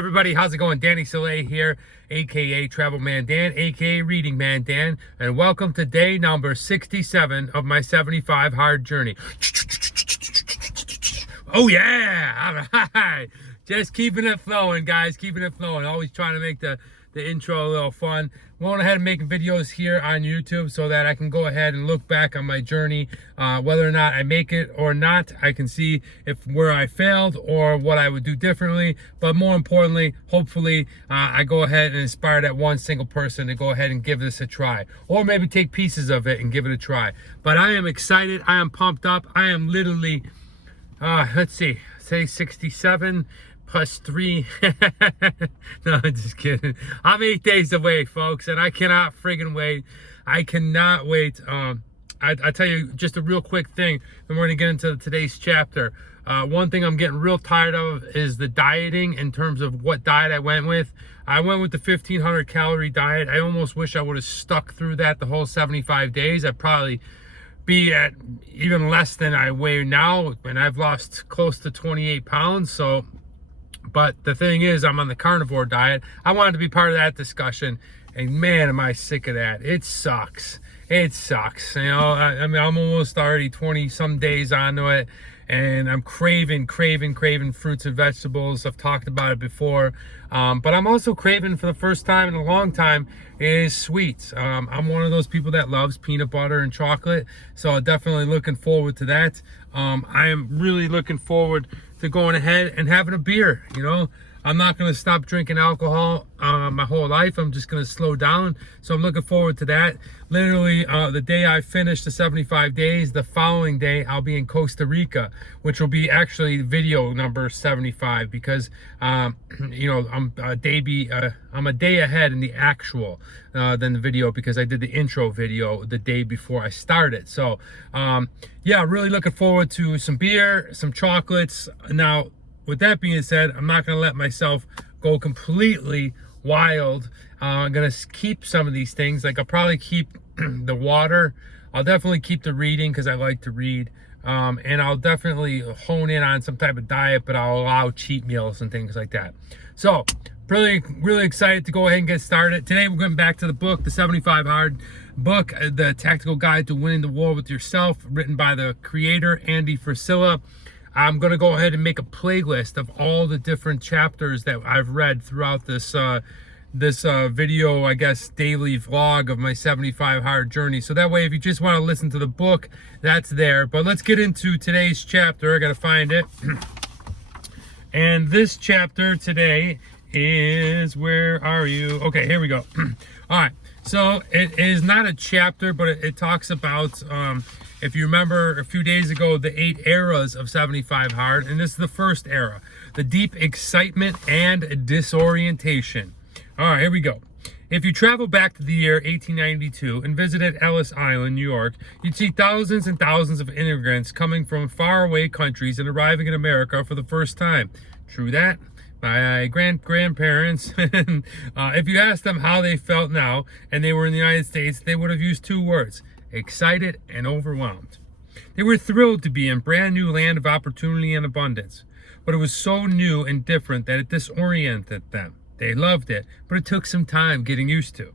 Everybody, how's it going? Danny Soleil here, aka Travel Man Dan, aka Reading Man Dan, and welcome to day number 67 of my 75 hard journey. Oh yeah! All right. Just keeping it flowing, guys, keeping it flowing. Always trying to make the intro a little fun. Going ahead and making videos here on YouTube so that I can go ahead and look back on my journey, whether or not I make it or not. I can see if where I failed or what I would do differently. But more importantly, hopefully, I go ahead and inspire that one single person to go ahead and give this a try, or maybe take pieces of it and give it a try. But I am excited. I am pumped up. I am literally, let's see, say 67. Plus 3. No, I'm just kidding. I'm 8 days away, folks, and I cannot friggin' wait. I cannot wait. I tell you just a real quick thing, and we're gonna get into today's chapter. One thing I'm getting real tired of is the dieting in terms of what diet I went with. I went with the 1,500 calorie diet. I almost wish I would have stuck through that the whole 75 days. I'd probably be at even less than I weigh now, and I've lost close to 28 pounds, so. But the thing is, I'm on the carnivore diet. I wanted to be part of that discussion, and man, am I sick of that. It sucks. It sucks. You know, I mean, I'm almost already 20 some days onto it, and I'm craving fruits and vegetables. I've talked about it before, but I'm also craving, for the first time in a long time, is sweets. I'm one of those people that loves peanut butter and chocolate, so definitely looking forward to that. I am really looking forward to going ahead and having a beer. You know, I'm not going to stop drinking alcohol my whole life. I'm just going to slow down. So I'm looking forward to that. Literally, the day I finish the 75 days, the following day, I'll be in Costa Rica, which will be actually video number 75 because, you know, I'm a day ahead in the actual than the video, because I did the intro video the day before I started. So, yeah, really looking forward to some beer, some chocolates. Now, with that being said, I'm not going to let myself go completely wild. I'm going to keep some of these things. Like, I'll probably keep the water. I'll definitely keep the reading because I like to read. And I'll definitely hone in on some type of diet, but I'll allow cheat meals and things like that. So, really excited to go ahead and get started. Today, we're going back to the book, the 75 Hard book, The Tactical Guide to Winning the War with Yourself, written by the creator, Andy Frisella. I'm going to go ahead and make a playlist of all the different chapters that I've read throughout this video, I guess, daily vlog of my 75 hard journey. So that way, if you just want to listen to the book, that's there. But let's get into today's chapter. I got to find it. And this chapter today is, where are you? Okay, here we go. All right. So it is not a chapter, but it talks about, if you remember a few days ago, the 8 eras of 75 hard, and this is the first era, the deep excitement and disorientation. All right, here we go. If you travel back to the year 1892 and visited Ellis Island, New York, you'd see thousands and thousands of immigrants coming from faraway countries and arriving in America for the first time. True that. My grandparents, if you asked them how they felt now and they were in the United States, they would have used 2 words: excited and overwhelmed. They were thrilled to be in a brand new land of opportunity and abundance, but it was so new and different that it disoriented them. They loved it, but it took some time getting used to.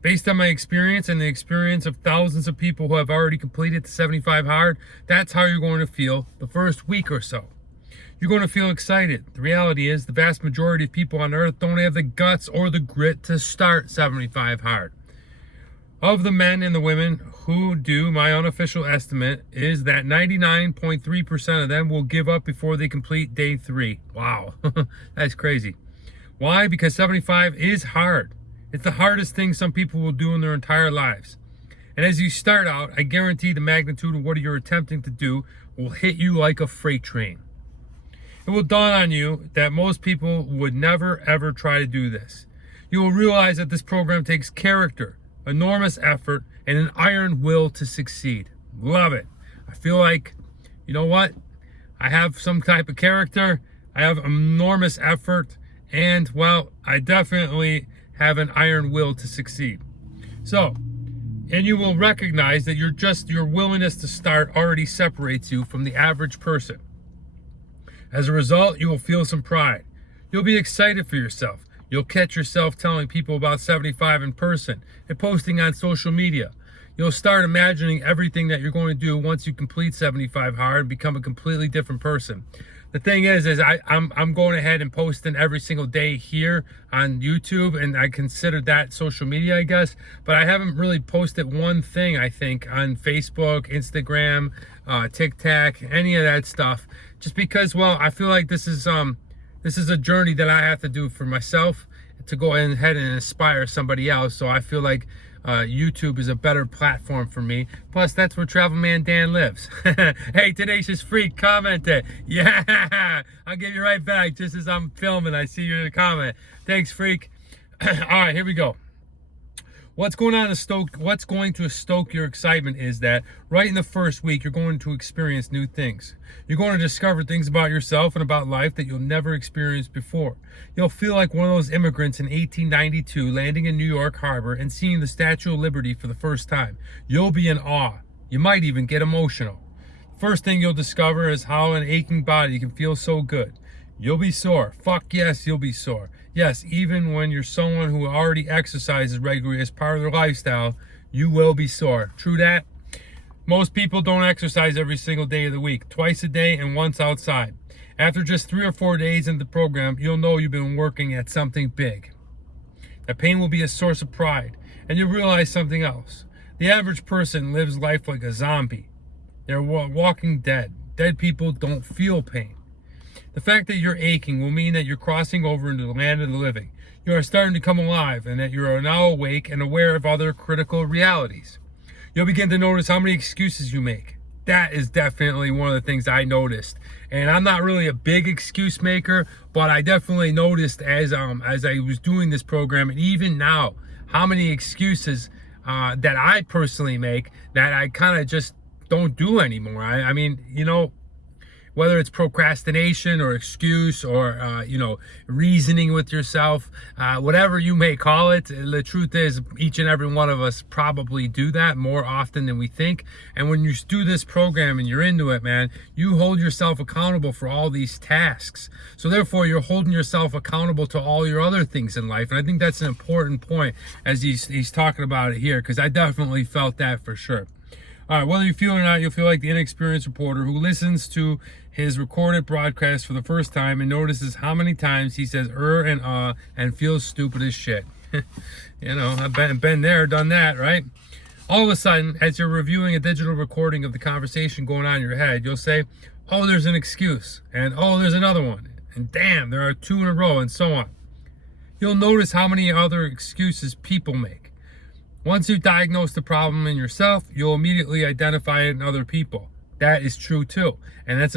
Based on my experience and the experience of thousands of people who have already completed the 75 hard, that's how you're going to feel the first week or so. You're going to feel excited. The reality is, the vast majority of people on earth don't have the guts or the grit to start 75 hard. Of the men and the women who do, my unofficial estimate is that 99.3% of them will give up before they complete day 3. Wow, that's crazy. Why? Because 75 is hard. It's the hardest thing some people will do in their entire lives. And as you start out, I guarantee the magnitude of what you're attempting to do will hit you like a freight train. It will dawn on you that most people would never ever try to do this. You will realize that this program takes character, enormous effort, and an iron will to succeed. Love it. I feel like, you know what? I have some type of character, I have enormous effort, and, well, I definitely have an iron will to succeed. So, and you will recognize that your willingness to start already separates you from the average person. As a result, you will feel some pride. You'll be excited for yourself. You'll catch yourself telling people about 75 in person and posting on social media. You'll start imagining everything that you're going to do once you complete 75 hard and become a completely different person. The thing is I'm going ahead and posting every single day here on YouTube, and I consider that social media, I guess. But I haven't really posted one thing, I think, on Facebook, Instagram, TikTok, any of that stuff. Just because, well, I feel like this is a journey that I have to do for myself to go ahead and inspire somebody else. So I feel like YouTube is a better platform for me. Plus, that's where Travel Man Dan lives. Hey, Tenacious Freak commented. Yeah, I'll give you right back just as I'm filming. I see your comment. Thanks, Freak. All right, here we go. What's going to stoke your excitement is that right in the first week, you're going to experience new things. You're going to discover things about yourself and about life that you'll never experience before. You'll feel like one of those immigrants in 1892 landing in New York Harbor and seeing the Statue of Liberty for the first time. You'll be in awe. You might even get emotional. First thing you'll discover is how an aching body can feel so good. You'll be sore. Fuck yes, you'll be sore. Yes, even when you're someone who already exercises regularly as part of their lifestyle, you will be sore. True that? Most people don't exercise every single day of the week, twice a day and once outside. After just 3 or 4 days in the program, you'll know you've been working at something big. That pain will be a source of pride, and you'll realize something else. The average person lives life like a zombie. They're walking dead. Dead people don't feel pain. The fact that you're aching will mean that you're crossing over into the land of the living. You are starting to come alive, and that you are now awake and aware of other critical realities. You'll begin to notice how many excuses you make. That is definitely one of the things I noticed. And I'm not really a big excuse maker, but I definitely noticed as I was doing this program, and even now, how many excuses that I personally make that I kind of just don't do anymore. I mean, you know, whether it's procrastination or excuse or, reasoning with yourself, whatever you may call it, the truth is each and every one of us probably do that more often than we think. And when you do this program and you're into it, man, you hold yourself accountable for all these tasks. So therefore, you're holding yourself accountable to all your other things in life. And I think that's an important point as he's talking about it here, because I definitely felt that for sure. All right, whether you feel it or not, you'll feel like the inexperienced reporter who listens to his recorded broadcast for the first time and notices how many times he says and and feels stupid as shit. You know, I've been there, done that, right? All of a sudden, as you're reviewing a digital recording of the conversation going on in your head, you'll say, oh, there's an excuse, and oh, there's another one, and damn, there are 2 in a row, and so on. You'll notice how many other excuses people make. Once you diagnose the problem in yourself, you'll immediately identify it in other people. That is true too. And that's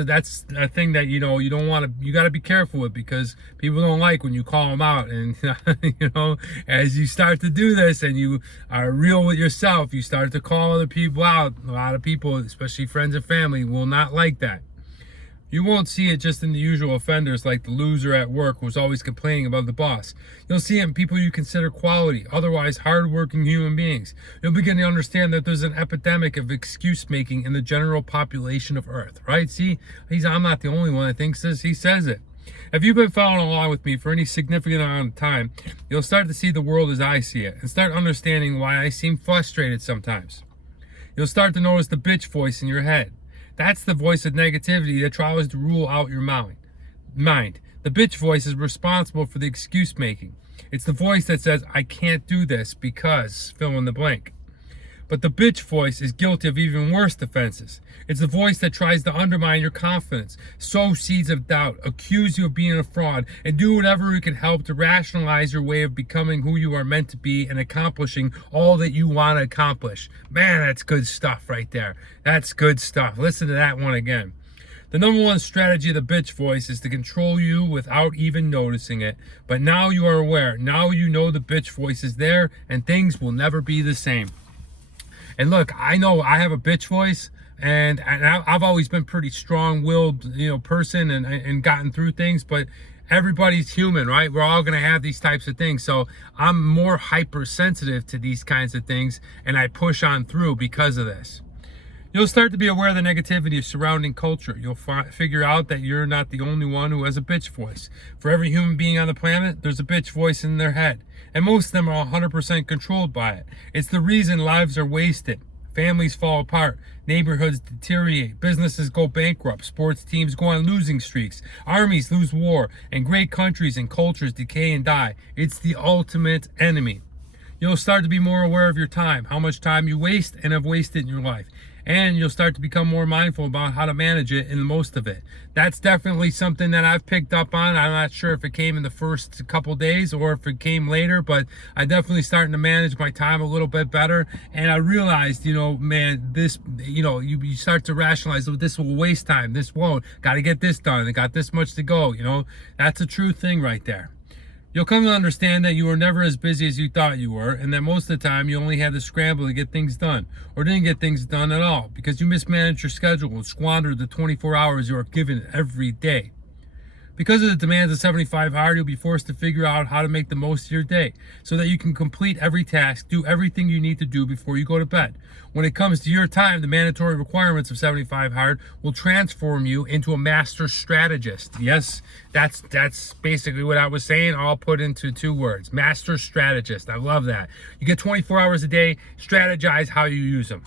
a thing that, you know, you don't want to, you got to be careful with, because people don't like when you call them out. And, you know, as you start to do this and you are real with yourself, you start to call other people out. A lot of people, especially friends and family, will not like that. You won't see it just in the usual offenders like the loser at work who's always complaining about the boss. You'll see it in people you consider quality, otherwise hardworking human beings. You'll begin to understand that there's an epidemic of excuse making in the general population of Earth, right? See, I'm not the only one that thinks this. He says it. If you've been following along with me for any significant amount of time, you'll start to see the world as I see it and start understanding why I seem frustrated sometimes. You'll start to notice the bitch voice in your head. That's the voice of negativity that tries to rule out your mind. The bitch voice is responsible for the excuse making. It's the voice that says, I can't do this because fill in the blank. But the bitch voice is guilty of even worse offenses. It's the voice that tries to undermine your confidence, sow seeds of doubt, accuse you of being a fraud, and do whatever it can help to rationalize your way of becoming who you are meant to be and accomplishing all that you want to accomplish. Man, that's good stuff right there. That's good stuff. Listen to that one again. The number one strategy of the bitch voice is to control you without even noticing it. But now you are aware. Now you know the bitch voice is there, and things will never be the same. And look, I know I have a bitch voice, and I've always been pretty strong-willed, person and gotten through things, but everybody's human, right? We're all going to have these types of things. So I'm more hypersensitive to these kinds of things, and I push on through because of this. You'll start to be aware of the negativity of surrounding culture. You'll figure out that you're not the only one who has a bitch voice. For every human being on the planet, there's a bitch voice in their head. And most of them are 100% controlled by it. It's the reason lives are wasted. Families fall apart. Neighborhoods deteriorate. Businesses go bankrupt. Sports teams go on losing streaks. Armies lose war. And great countries and cultures decay and die. It's the ultimate enemy. You'll start to be more aware of your time, how much time you waste and have wasted in your life. And you'll start to become more mindful about how to manage it and most of it. That's definitely something that I've picked up on. I'm not sure if it came in the first couple days or if it came later, but I definitely starting to manage my time a little bit better. And I realized, man, this, you start to rationalize, oh, this will waste time. This won't. Got to get this done. I got this much to go. That's a true thing right there. You'll come to understand that you were never as busy as you thought you were, and that most of the time you only had to scramble to get things done, or didn't get things done at all, because you mismanaged your schedule and squandered the 24 hours you are given every day. Because of the demands of 75 Hard, you'll be forced to figure out how to make the most of your day so that you can complete every task, do everything you need to do before you go to bed. When it comes to your time, the mandatory requirements of 75 Hard will transform you into a master strategist. Yes, that's basically what I was saying, all put into 2 words. Master strategist. I love that. You get 24 hours a day, strategize how you use them.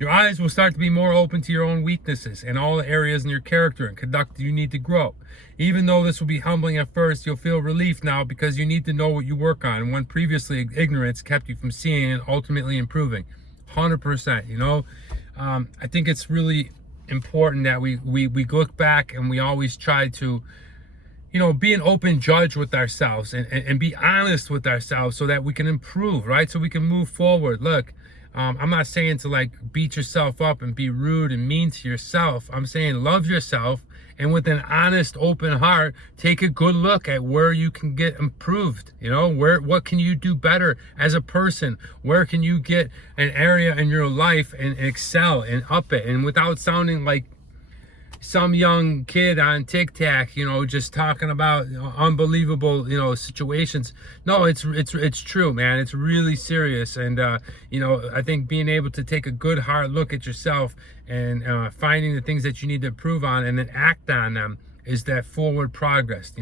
Your eyes will start to be more open to your own weaknesses and all the areas in your character and conduct you need to grow. Even though this will be humbling at first, you'll feel relief now because you need to know what you work on when previously ignorance kept you from seeing and ultimately improving. 100%, I think it's really important that we look back and we always try to, be an open judge with ourselves and be honest with ourselves so that we can improve, right? So we can move forward. Look, I'm not saying to beat yourself up and be rude and mean to yourself. I'm saying love yourself and with an honest, open heart, take a good look at where you can get improved. What can you do better as a person? Where can you get an area in your life and excel and up it? And without sounding like some young kid on TikTok, just talking about unbelievable, situations. No, it's true, man. It's really serious. And, I think being able to take a good hard look at yourself and finding the things that you need to improve on and then act on them is that forward progress.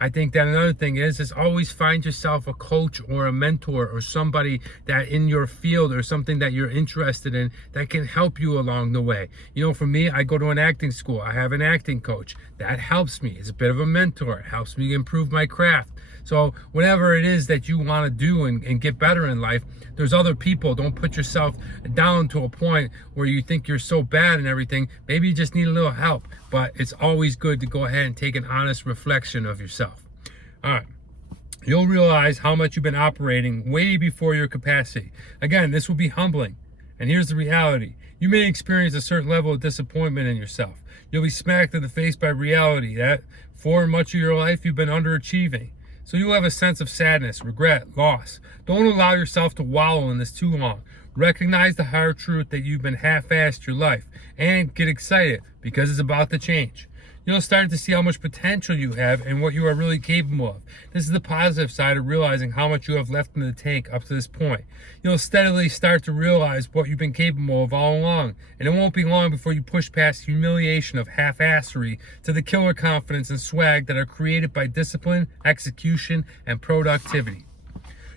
I think that another thing is always find yourself a coach or a mentor or somebody that in your field or something that you're interested in that can help you along the way. For me, I go to an acting school. I have an acting coach that helps me. It's a bit of a mentor. It helps me improve my craft. So whatever it is that you want to do and get better in life, there's other people. Don't put yourself down to a point where you think you're so bad and everything. Maybe you just need a little help, but it's always good to go ahead and take an honest reflection of yourself. All right. You'll realize how much you've been operating way before your capacity. Again, this will be humbling. And here's the reality. You may experience a certain level of disappointment in yourself. You'll be smacked in the face by reality that for much of your life you've been underachieving. So you'll have a sense of sadness, regret, loss. Don't allow yourself to wallow in this too long. Recognize the hard truth that you've been half-assed your life and get excited because it's about to change. You'll start to see how much potential you have and what you are really capable of. This is the positive side of realizing how much you have left in the tank up to this point. You'll steadily start to realize what you've been capable of all along, and it won't be long before you push past the humiliation of half-assery to the killer confidence and swag that are created by discipline, execution, and productivity.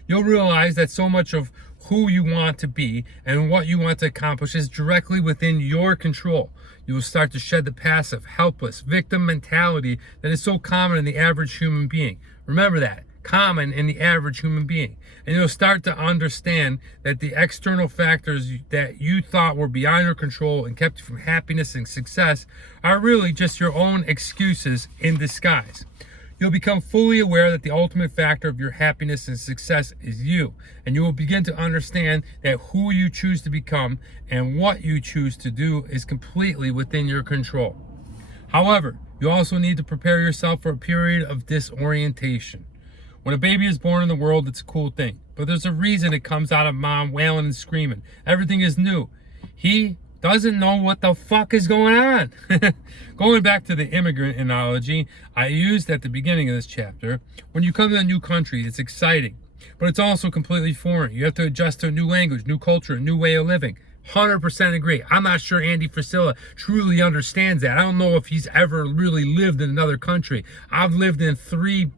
You'll realize that so much of who you want to be and what you want to accomplish is directly within your control. You will start to shed the passive, helpless, victim mentality that is so common in the average human being. Remember that, common in the average human being. And you'll start to understand that the external factors that you thought were beyond your control and kept you from happiness and success are really just your own excuses in disguise. You'll become fully aware that the ultimate factor of your happiness and success is you. And you will begin to understand that who you choose to become and what you choose to do is completely within your control. However, you also need to prepare yourself for a period of disorientation. When a baby is born in the world, it's a cool thing. But there's a reason it comes out of mom wailing and screaming. Everything is new. He doesn't know what the fuck is going on. Going back to the immigrant analogy I used at the beginning of this chapter, when you come to a new country, it's exciting, but it's also completely foreign. You have to adjust to a new language, new culture, a new way of living. 100% agree. I'm not sure Andy Frisella truly understands that. I don't know if he's ever really lived in another country. I've lived in 3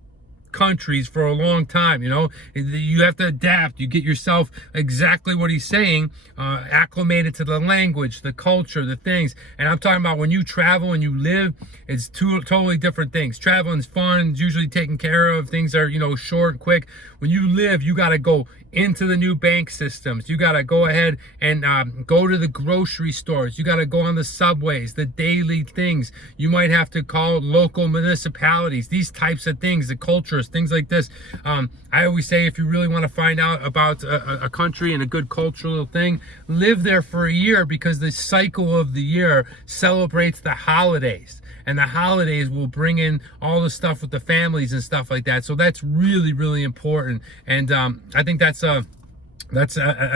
countries for a long time. You know, you have to adapt. You get yourself exactly what he's saying, acclimated to the language, the culture, the things. And I'm talking about when you travel and you live, it's 2 totally different things. Traveling's fun, it's usually taken care of, things are, you know, short, quick. When you live, you got to go into the new bank systems. You got to go ahead and go to the grocery stores. You got to go on the subways, the daily things. You might have to call local municipalities, these types of things, the cultures, things like this. I always say, if you really want to find out about a country and a good cultural thing, live there for a year, because the cycle of the year celebrates the holidays. And the holidays will bring in all the stuff with the families and stuff like that. So that's really, really important. And I think that's a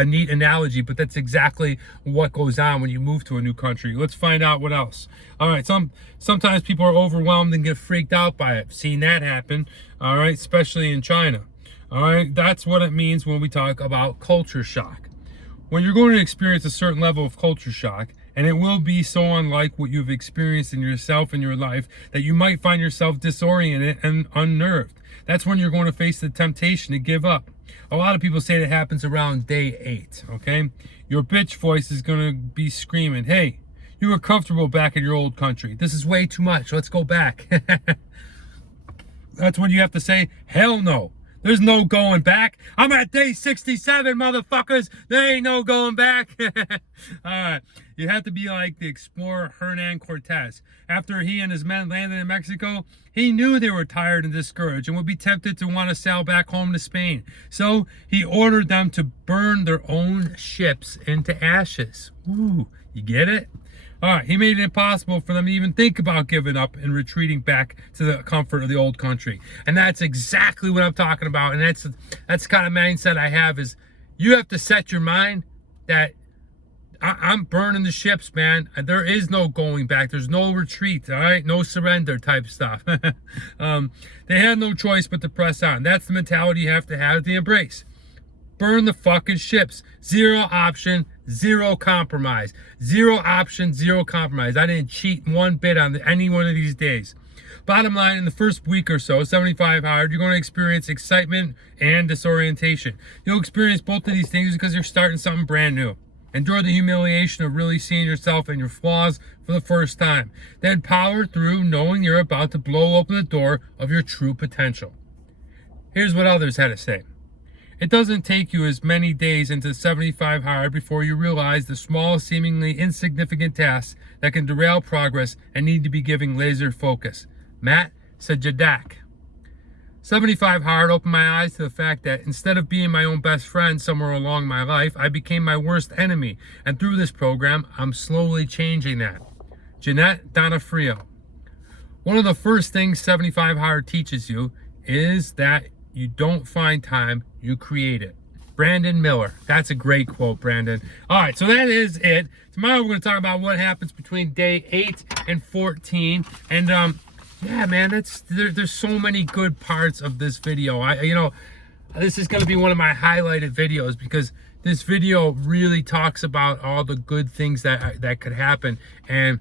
neat analogy, but that's exactly what goes on when you move to a new country. Let's find out what else. All right, sometimes people are overwhelmed and get freaked out by it. Seen that happen, all right, especially in China. All right, that's what it means when we talk about culture shock. When you're going to experience a certain level of culture shock, and it will be so unlike what you've experienced in yourself in your life that you might find yourself disoriented and unnerved. That's when you're going to face the temptation to give up. A lot of people say that happens around day 8, okay? Your bitch voice is going to be screaming, hey, you were comfortable back in your old country. This is way too much. Let's go back. That's when you have to say, hell no. There's no going back. I'm at day 67, motherfuckers. There ain't no going back. All right. You have to be like the explorer Hernan Cortez. After he and his men landed in Mexico, he knew they were tired and discouraged and would be tempted to want to sail back home to Spain. So he ordered them to burn their own ships into ashes. Ooh, you get it? All right, he made it impossible for them to even think about giving up and retreating back to the comfort of the old country. And that's exactly what I'm talking about. And that's the kind of mindset I have, is you have to set your mind that I'm burning the ships, man. There is no going back. There's no retreat, all right? No surrender type stuff. They had no choice but to press on. That's the mentality you have to embrace. Burn the fucking ships. Zero option, zero compromise. Zero option, zero compromise. I didn't cheat one bit on any one of these days. Bottom line, in the first week or so, 75 hard, you're going to experience excitement and disorientation. You'll experience both of these things because you're starting something brand new. Endure the humiliation of really seeing yourself and your flaws for the first time. Then power through knowing you're about to blow open the door of your true potential. Here's what others had to say. It doesn't take you as many days into 75 hard before you realize the small, seemingly insignificant tasks that can derail progress and need to be giving laser focus. Matt Sajadak. 75 hard opened my eyes to the fact that instead of being my own best friend somewhere along my life, I became my worst enemy. And through this program, I'm slowly changing that. Jeanette Donofrio. One of the first things 75 hard teaches you is that you don't find time, you create it. Brandon Miller. That's a great quote, Brandon. All right, so that is it. Tomorrow we're going to talk about what happens between day 8 and 14. And yeah, man, there's so many good parts of this video. This is going to be one of my highlighted videos because this video really talks about all the good things that could happen. And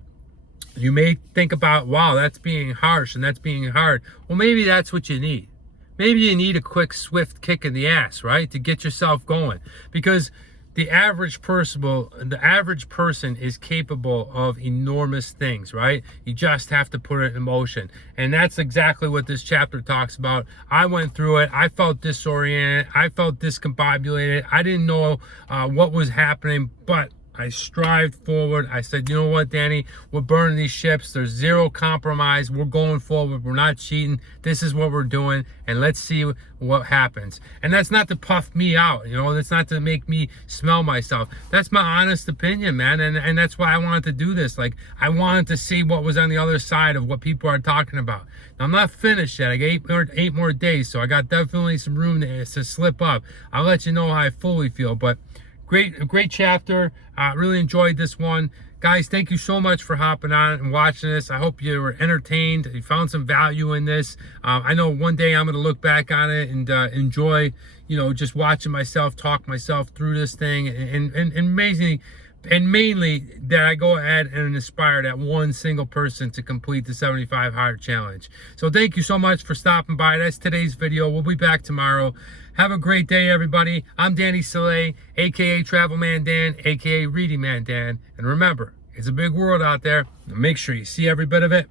you may think about, wow, that's being harsh and that's being hard. Well, maybe that's what you need. Maybe you need a quick, swift kick in the ass, right? To get yourself going. Because the average person is capable of enormous things, right? You just have to put it in motion. And that's exactly what this chapter talks about. I went through it. I felt disoriented. I felt discombobulated. I didn't know what was happening, but I strived forward. I said, you know what, Danny, we're burning these ships. There's zero compromise. We're going forward. We're not cheating. This is what we're doing. And let's see what happens. And that's not to puff me out. That's not to make me smell myself. That's my honest opinion, man. And that's why I wanted to do this. Like, I wanted to see what was on the other side of what people are talking about. Now, I'm not finished yet. I got eight more days. So I got definitely some room to slip up. I'll let you know how I fully feel. But great chapter. Really enjoyed this one. Guys, thank you so much for hopping on and watching this. I hope you were entertained. You found some value in this. I know one day I'm going to look back on it and enjoy, just watching myself talk myself through this thing and amazingly And mainly that I go ahead and inspire that one single person to complete the 75 hard challenge. So thank you so much for stopping by. That's today's video. We'll be back tomorrow. Have a great day, everybody. I'm Danny Saleh, aka Travel Man Dan, aka Reading Man Dan. And remember, it's a big world out there. Make sure you see every bit of it.